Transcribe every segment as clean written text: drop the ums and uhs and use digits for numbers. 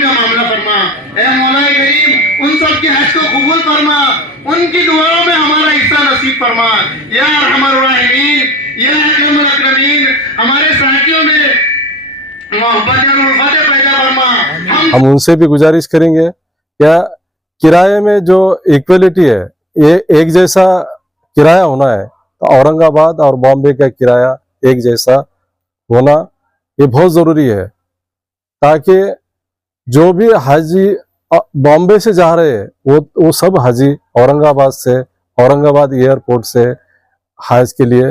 का मामला फरमा। ए मौला करीम, उन सब के हज को कबूल फरमा, उनकी दुआओं में हमारा हिस्सा नसीब फरमा या अरहमर राहिमीन या अकरमुल अकरमीन। हमारे साथियों में मोहब्बत और उल्फत पैदा फरमा। हम उनसे भी गुजारिश करेंगे क्या किराए में जो इक्वलिटी है, ये एक जैसा किराया होना है, तो औरंगाबाद और बॉम्बे का किराया एक जैसा होना ये बहुत ज़रूरी है, ताकि जो भी हाजी बॉम्बे से जा रहे हैं वो सब हाजी औरंगाबाद से, औरंगाबाद एयरपोर्ट से हज के लिए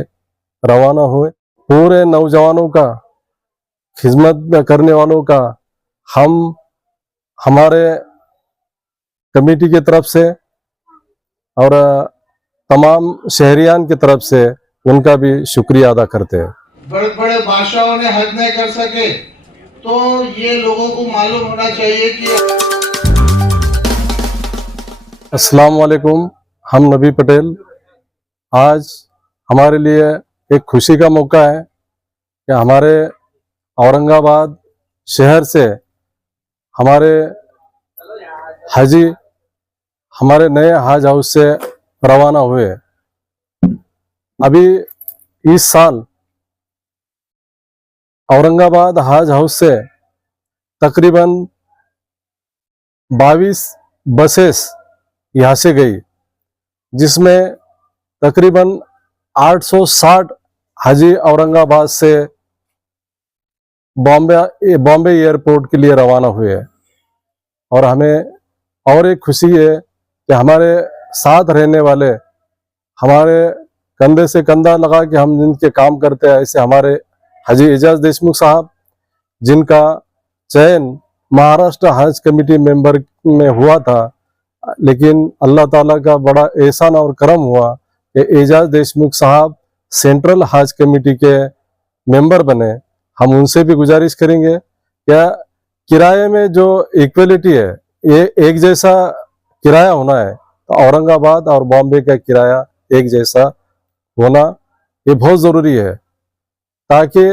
रवाना हुए। पूरे नौजवानों का, खिदमत करने वालों का हम हमारे कमेटी की तरफ से और तमाम शहरियान की तरफ से उनका भी शुक्रिया अदा करते हैं। बड़े बड़े बादशाहों ने हज नहीं कर सके तो ये लोगों को मालूम होना चाहिए कि अस्सलाम वालेकुम, हम नबी पटेल। आज हमारे लिए एक खुशी का मौका है कि हमारे औरंगाबाद शहर से हमारे हाजी हमारे नए हज हाउस से रवाना हुए। अभी इस साल औरंगाबाद हज हाउस से तकरीबन 22 बसेस यहाँ से गई, जिसमें तकरीबन 860 हाजी औरंगाबाद से बॉम्बे एयरपोर्ट के लिए रवाना हुए। और हमें और एक खुशी है कि हमारे साथ रहने वाले, हमारे कंधे से कंधा लगा के हम जिनके काम करते हैं, ऐसे हमारे हाजी एजाज देशमुख साहब, जिनका चयन महाराष्ट्र हज कमेटी मेंबर में हुआ था, लेकिन अल्लाह ताला का बड़ा एहसान और करम हुआ कि एजाज देशमुख साहब सेंट्रल हज कमेटी के मेंबर बने। हम उनसे भी गुजारिश करेंगे क्या किराए में जो इक्वलिटी है, ये एक जैसा किराया होना है, तो औरंगाबाद और बॉम्बे का किराया एक जैसा होना ये बहुत ज़रूरी है, ताकि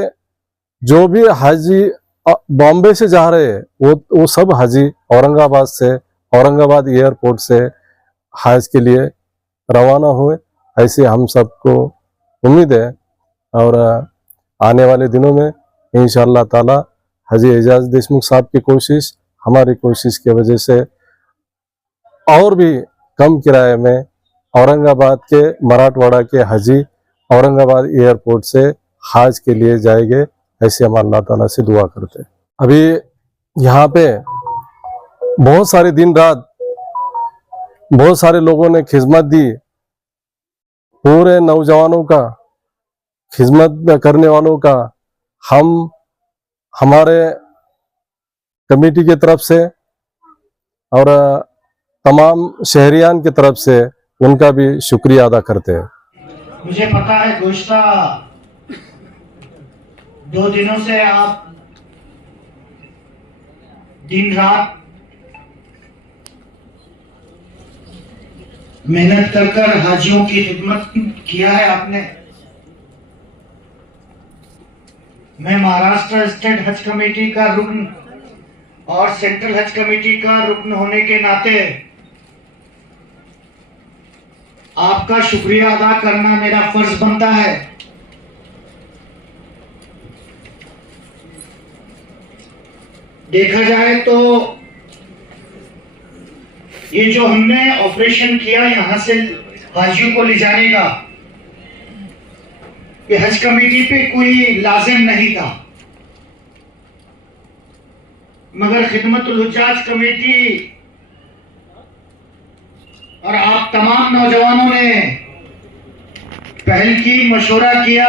जो भी हाजी बॉम्बे से जा रहे हैं वो सब हाजी औरंगाबाद से, औरंगाबाद एयरपोर्ट से हज के लिए रवाना हुए। ऐसे हम सबको उम्मीद है और आने वाले दिनों में इंशाअल्लाह ताला हाजी एजाज देशमुख साहब की कोशिश, हमारी कोशिश की वजह से और भी कम किराए में औरंगाबाद के, मराठवाड़ा के हाजी औरंगाबाद एयरपोर्ट से हज के लिए जाएंगे। ऐसे हम अल्लाह ताला से दुआ करते हैं। अभी यहाँ पे बहुत सारे दिन रात बहुत सारे लोगों ने खिदमत दी। पूरे नौजवानों का, खिदमत करने वालों का हम हमारे कमेटी की तरफ से और तमाम शहरियान की तरफ से उनका भी शुक्रिया अदा करते हैं। मुझे पता है गुज़िश्ता 2 दिनों से आप दिन रात मेहनत कर हाजियों की खिदमत किया है आपने। मैं महाराष्ट्र स्टेट हज कमेटी का रुकन और सेंट्रल हज कमेटी का रुकन होने के नाते आपका शुक्रिया अदा करना मेरा फर्ज बनता है। देखा जाए तो ये जो हमने ऑपरेशन किया यहां से हाजियों को ले जाने का, ये हज कमेटी पे कोई लाजिम नहीं था, मगर खिदमतुल हुज्जाज कमेटी और आप तमाम नौजवानों ने पहल की, मशवरा किया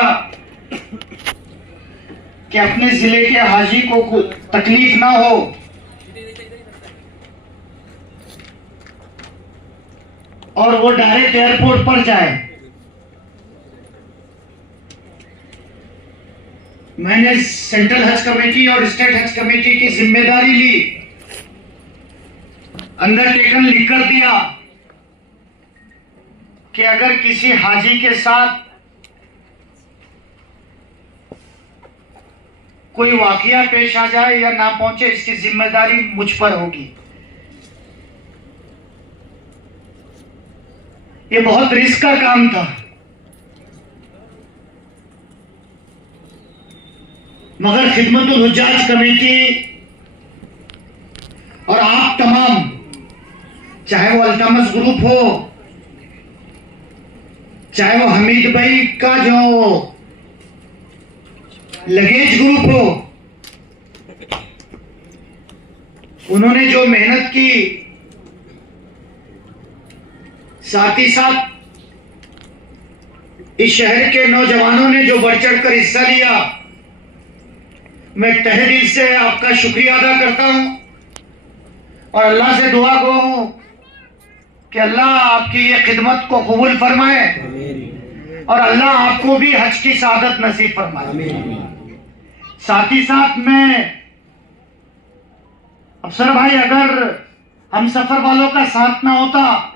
कि अपने जिले के हाजी को तकलीफ ना हो, और वो डायरेक्ट एयरपोर्ट पर जाए। मैंने सेंट्रल हज कमेटी और स्टेट हज कमेटी की जिम्मेदारी ली, अंडरटेकन लिखकर दिया कि अगर किसी हाजी के साथ कोई वाकया पेश आ जाए या ना पहुंचे, इसकी जिम्मेदारी मुझ पर होगी। ये बहुत रिस्क का काम था, मगर खिदमतुल हुज्जाज कमेटी और आप तमाम, चाहे वो अल्तमस ग्रुप हो, चाहे वो हमीद भाई का जो लगेज ग्रुप हो, उन्होंने जो मेहनत की, साथ ही साथ इस शहर के नौजवानों ने जो बढ़ चढ़ कर हिस्सा लिया, मैं तहे दिल से आपका शुक्रिया अदा करता हूं और अल्लाह से दुआ गो हूं कि अल्लाह आपकी ये खिदमत को कबूल फरमाए और अल्लाह आपको भी हज की सआदत नसीब फरमाए। साथ ही साथ में अफसर भाई, अगर हम सफर वालों का साथ ना होता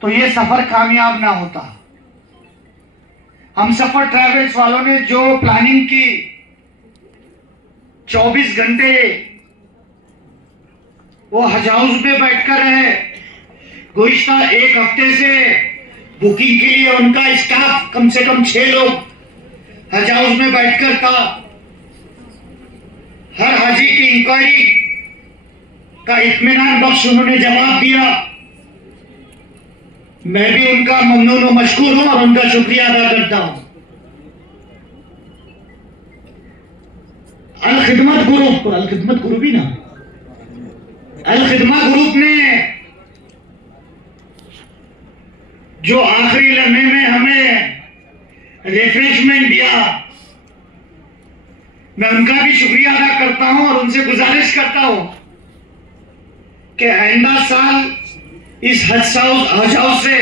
तो ये सफर कामयाब ना होता। हम सफर ट्रैवल्स वालों ने जो प्लानिंग की, 24 घंटे वो हज हाउस में बैठकर है। गुज़िश्ता एक हफ्ते से बुकिंग के लिए उनका स्टाफ कम से कम 6 लोग हज हाउस में बैठकर था। हर हाजी की इंक्वायरी का इत्मीनान बख्श उन्होंने जवाब दिया। मैं भी उनका ममनून व मशकूर हूं और उनका शुक्रिया अदा करता हूं। अल खिदमत ग्रुप ही ना, अल खिदमत ग्रुप ने जो आखिरी लम्हे में हमें रिफ्रेशमेंट दिया, मैं उनका भी शुक्रिया अदा करता हूं और उनसे गुजारिश करता हूं कि आइंदा साल इस हज हाउस से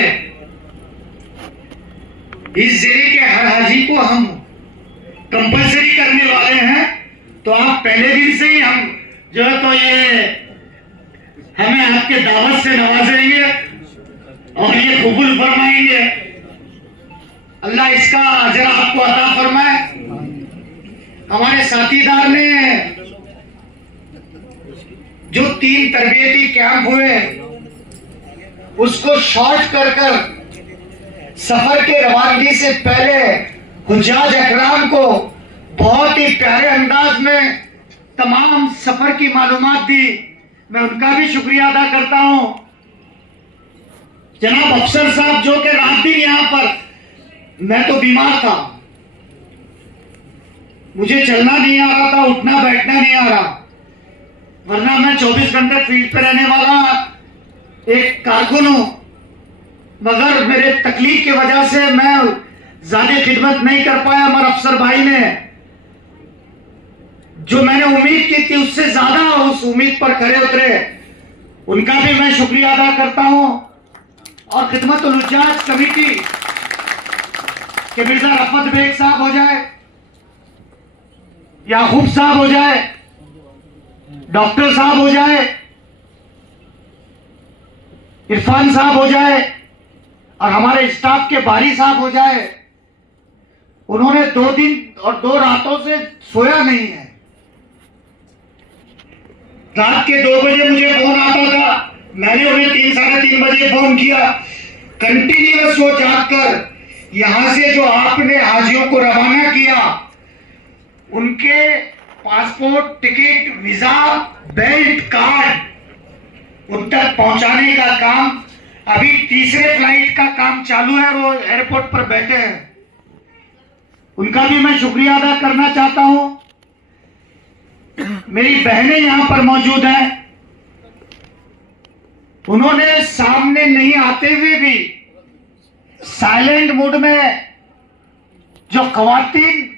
इस जिले के हर हाजी को हम कंपलसरी करने वाले हैं। तो आप पहले दिन से ही हम जो है तो ये हमें आपके दावत से नवाजेंगे और ये कबूल फरमाएंगे। अल्लाह इसका अजर आपको अता फरमाए। हमारे साथीदार ने जो 3 तरबियती कैंप हुए उसको शॉर्ट कर सफर के रवानगी से पहले हुज्जाज अकराम को बहुत ही प्यारे अंदाज में तमाम सफर की मालूमात दी। मैं उनका भी शुक्रिया अदा करता हूं। जनाब अफसर साहब जो कि रात दिन यहां पर, मैं तो बीमार था, मुझे चलना नहीं आ रहा था, उठना बैठना नहीं आ रहा, वरना मैं 24 घंटे फील्ड पे रहने वाला एक कारकुन हूं। मगर मेरे तकलीफ की वजह से मैं ज्यादा खिदमत नहीं कर पाया। मगर अफसर भाई ने जो मैंने उम्मीद की थी उससे ज्यादा उस उम्मीद पर खरे उतरे, उनका भी मैं शुक्रिया अदा करता हूं। और खिदमतुल हुज्जाज कमेटी के मिर्जा रफत बेग साहब हो जाए, याकूब साहब हो जाए, डॉक्टर साहब हो जाए, इरफान साहब हो जाए और हमारे स्टाफ के बारी साहब हो जाए, उन्होंने 2 दिन और 2 रातों से सोया नहीं है। रात के 2 बजे मुझे फोन आता था, मैंने उन्हें 3 साढ़े 3 बजे फोन किया। कंटिन्यूअस वो जाकर यहां से जो आपने हाजियों को रवाना किया, उनके passport, ticket, visa, belt, card उन तक पहुंचाने का काम, अभी तीसरे फ्लाइट का काम चालू है, वो एयरपोर्ट पर बैठे हैं। उनका भी मैं शुक्रिया अदा करना चाहता हूं। मेरी बहनें यहां पर मौजूद हैं, उन्होंने सामने नहीं आते हुए भी साइलेंट मोड में जो खवातीन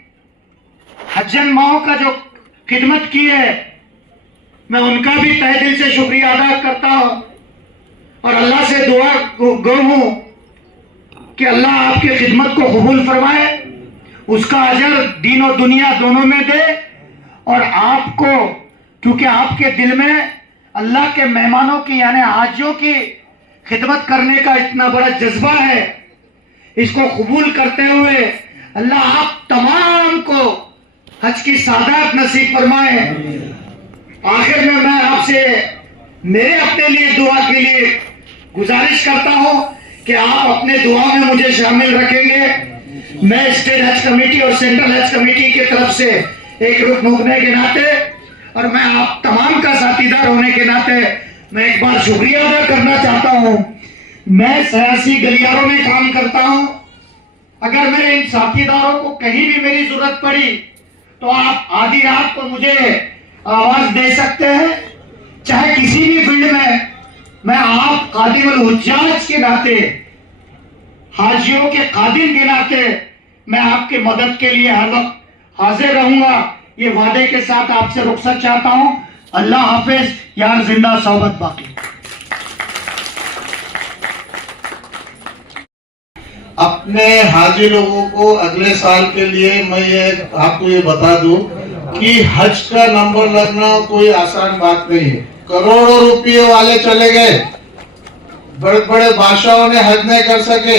हज्जन माओ का जो खिदमत की है, मैं उनका भी तहे दिल से शुक्रिया अदा करता हूं और अल्लाह से दुआ गो हूं कि अल्लाह आपकी खिदमत को कबूल फरमाए, उसका अजर दीन और दुनिया दोनों में दे। और आपको, क्योंकि आपके दिल में अल्लाह के मेहमानों की यानी हाजियों की खिदमत करने का इतना बड़ा जज्बा है, इसको कबूल करते हुए अल्लाह आप तमाम को हज की सादात नसीब फरमाए। आखिर में मैं आपसे मेरे अपने लिए दुआ के लिए गुजारिश करता हूं कि आप अपने दुआ में मुझे शामिल रखेंगे। मैं स्टेट हज कमेटी और सेंट्रल हज कमेटी की तरफ से एक रुकन होने के नाते और मैं आप तमाम का साथीदार होने के नाते मैं एक बार शुक्रिया अदा करना चाहता हूं। मैं सियासी गलियारों में काम करता हूं। अगर मेरे इन साथीदारों को कहीं भी मेरी जरूरत पड़ी तो आप आधी रात को मुझे आवाज दे सकते हैं। चाहे किसी भी फील्ड में मैं आप कादिमुल हुज्जाज के नाते, हाजियों के कादिम के नाते मैं आपके मदद के लिए हर वक्त हाजिर रहूंगा। ये वादे के साथ आपसे रुखसत चाहता हूं। अल्लाह हाफिज। यार जिंदा सोबत बाकी। अपने हाजी लोगों को अगले साल के लिए मैं ये आपको ये बता दूं कि हज का नंबर लगना कोई आसान बात नहीं है। करोड़ों रुपये वाले चले गए, बड़े बड़े बादशाहों ने हज नहीं कर सके।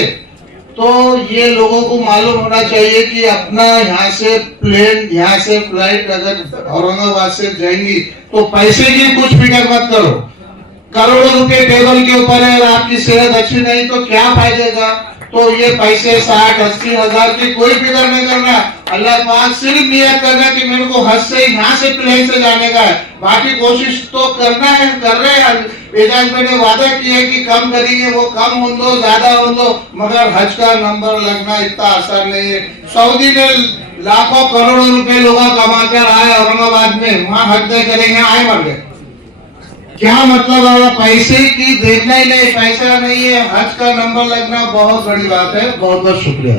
तो ये लोगों को मालूम होना चाहिए कि अपना यहाँ से प्लेन, यहाँ से फ्लाइट अगर औरंगाबाद से जाएंगी तो पैसे की कुछ फिक्र मत करो। करोड़ों रुपए टेबल के ऊपर है, आपकी सेहत अच्छी नहीं तो क्या फायदेगा। तो ये पैसे 60-80 हजार की कोई फिक्र नहीं करना। अल्लाह पाक सिर्फ नियत करना कि मेरे को हज से यहाँ से प्लेन से जाने का है, बाकी कोशिश तो करना है, कर रहे हैं। एजाज ने वादा किया कि कम करेंगे, वो कम हो दो ज्यादा हो दो, मगर हज का नंबर लगना इतना आसान नहीं है। सऊदी ने लाखों करोड़ों रुपए लोग कमा कर आए औरंगाबाद में, वहाँ हज नहीं करेंगे, आए मर गए। क्या मतलब है, पैसे की देखना ही नहीं, पैसा नहीं है, हज का नंबर लगना बहुत बड़ी बात है। बहुत बहुत शुक्रिया।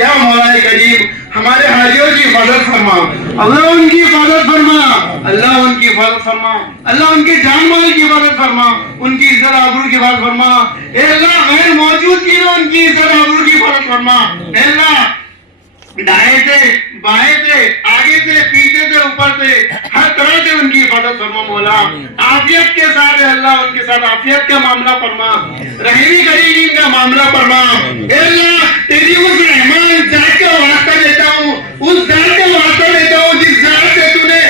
या मौलाए करीम हमारे हाजियों की हिफाजत फरमा, अल्लाह उनकी हिफाजत फरमा, अल्लाह उनकी हिफाजत फरमा, अल्लाह उनके जान माल की हिफाजत फरमा, उनकी इज्जत आबरू की हिफाजत फरमा। ए अल्लाह गैर मौजूद की उनकी इज्जत आबरू की हिफाजत फरमा। ए अल्लाह दाएं से बाएं से आगे से पीछे से ऊपर से हर तरह से उनकी हिफाजत फरमा मौला। आफियत के साथ अल्लाह उनके साथ आफियत का मामला फरमा, रहीमी करीम का मामला फरमा। अल्लाह तेरी उस रहमान जात का वास्ता देता हूँ, उस जात का वास्ता देता हूँ जिस जात से तूने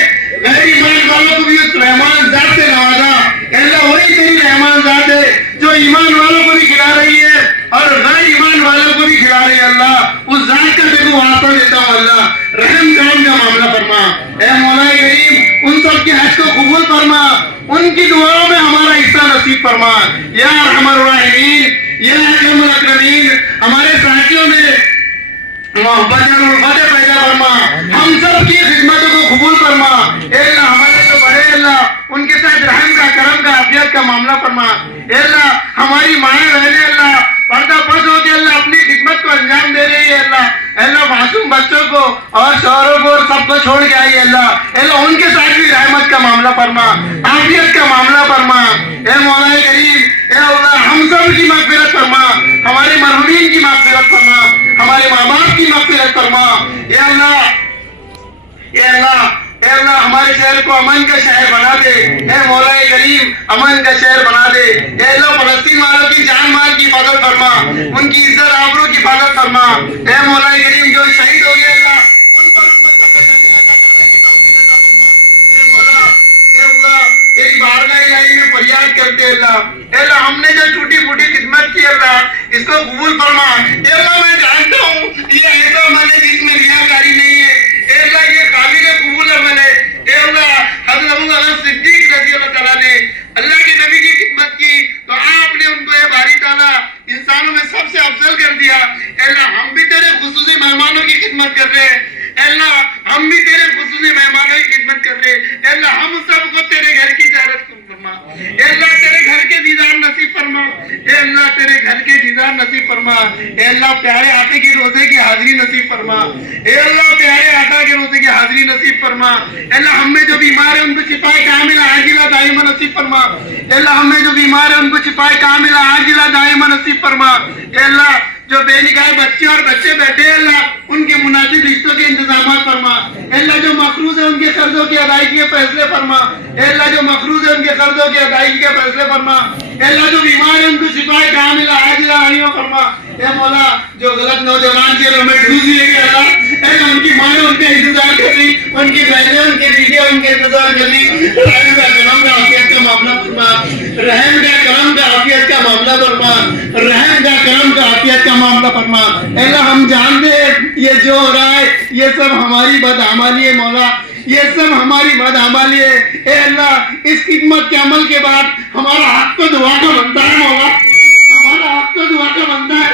गैर ईमान वालों को भी उस रहमान जात से नवाजा। अल्लाह वही तेरी रहमान जात है जो ईमान वालों को भी खिला रही है और गैर ईमान वालों को भी खिला रही है। अल्लाह उस जात का देखो वास्ता देता हूँ, अल्लाह रहम करम का मामला फरमा। ए मौलाए करीम उन सब के हज को कबूल फरमा, उनकी दुआओं में हमारा हिस्सा नसीब फरमा। या अरहमर राहिमीन या अकरमुल अकरमीन हमारे साथियों में मोहब्बत और उल्फत पैदा फरमा, हम सब की खिदमतों को कबूल फरमा। अल्लाह हमारे जो बड़े अल्लाह उनके साथ रहम का करम का आफियत का मामला फरमा। अल्लाह हमारी माएँ बहनें अल्लाह पर्दा पर्द होकर अल्लाह अपनी खिदमत को अंजाम दे रही है। अल्लाह अल्लाह मासूम बच्चों को और शौहरों को और सबको छोड़ के आई। अल्लाह अल्लाह उनके साथ भी रहमत का मामला फरमा, आफियत का मामला फरमा। ए मौलाए करीम ए अल्लाह हम सब की मग़फ़िरत फरमा, हमारे मरहूमीन की मग़फ़िरत फरमा, हमारे माँ बाप की मग़फ़िरत फरमा। ए अल्लाह ए अल्लाह ए अल्लाह हमारे शहर को अमन का शहर बना दे। ए मौलाए करीम अमन का शहर बना दे। ए अल्लाह फलस्तीन वालों की जान माल की हिफाजत फरमा, उनकी इज्जत आबरू की हिफाजत फरमा। ए मौलाए करीम जो शहीद हो गए अल्लाह उन पर ए मौला ए अल्लाह तेरी बारगाह इलाही में फरियाद करते अल्लाह। अल्लाह हमने जो टूटी फूटी खिदमत की अल्लाह इसको कबूल फरमा। अल्लाह मैं जानता हूँ ये ऐसा अमल है जिसमें रियाकारी नहीं है। अल्लाह ये काबिल कबूल अमल है। अल्लाह हज़रत अबू बकर सिद्दीक़ रज़ियल्लाहु तआला ने अल्लाह के नबी की खिदमत की तो आपने उनको ये बारी ताला इंसानों में सबसे अफजल कर दिया। अल्लाह हम भी तेरे खुसूसी मेहमानों की खिदमत कर रहे हैं। अल्लाह हम भी तेरे खुसूसी मेहमानों की खिदमत कर रहे हैं। अल्लाह हम सब फरमा। ए अल्लाह प्यारे आटे के रोजे की हाजिरी नसीब फरमा। ए अल्लाह प्यारे आटा के रोजे की हाजिरी नसीब फरमा। अल्लाह हमें जो बीमार है उनको शिफाए कामिला आजिला दाइमा नसीब फरमा। अल्लाह हमें जो बीमार है उनको शिफाए कामिला आजिला दाइमा नसीब फरमा। अल्लाह जो बेनिकाह बच्चे और बच्चे बैठे हैं अल्लाह उनके मुनासिब रिश्तों के इंतजाम फरमा। अल्लाह जो मखरूज है उनके कर्जों की अदायगी के फैसले फरमा। अल्लाह जो मखरूज है उनके कर्जों की अदायगी के फैसले फरमा। अल्लाह जो बीमार है उनको शिफाए कामिला आजिला आनियो फरमा। ए मौला जो गलत नौजवान के में ढूंढ लिए अल्लाह उनकी माँ ने उनका इंतजार कर ली, उनकी बहनें उनके बीटे उनके इंतजार कर ली। रहम का करम का आफियत का मामला फरमा। रहम का करम का आफियत का मामला फरमा। रहम का करम का आफियत का मामला फरमा। अल्लाह हम जानते हैं ये जो हो रहा है ये सब हमारी बदआमली है मौला, ये सब हमारी बदआमली है। ए अल्लाह इस खिदमत के अमल के बाद हमारा हक तो दुआ का बनता है मौला, हमारा हक तो दुआ का बनता है।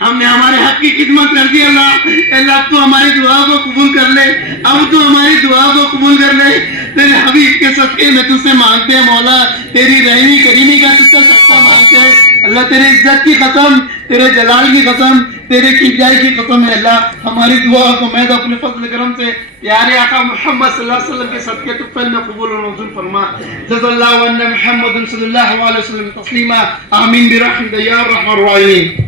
हमने हमारे हक की खिदमत कर दी अल्लाह। अल्लाह तू हमारी दुआ को कबूल कर ले, अब तू हमारी दुआ को कबूल कर ले। तेरे हबीब के सदके में तुझसे मांगते हैं मौला, तेरी रहमी करीमी का तुझसे सदका मांगते हैं अल्लाह। तेरे इज्जत की कसम, तेरे जलाल की कसम, तेरे किबरियाई की कसम है अल्लाह। हमारी दुआ को मैं तो अपने फजल करम से प्यारे आका मोहम्मद सल्लल्लाहु अलैहि वसल्लम के सदके तुफ़ैल में कबूल और मंजूर फरमा। जज़ल्लाहु अन्ना मुहम्मदन सल्लल्लाहु अलैहि वसल्लम तस्लीमा। आमीन बिरहमतिका या अर्हमर राहिमीन।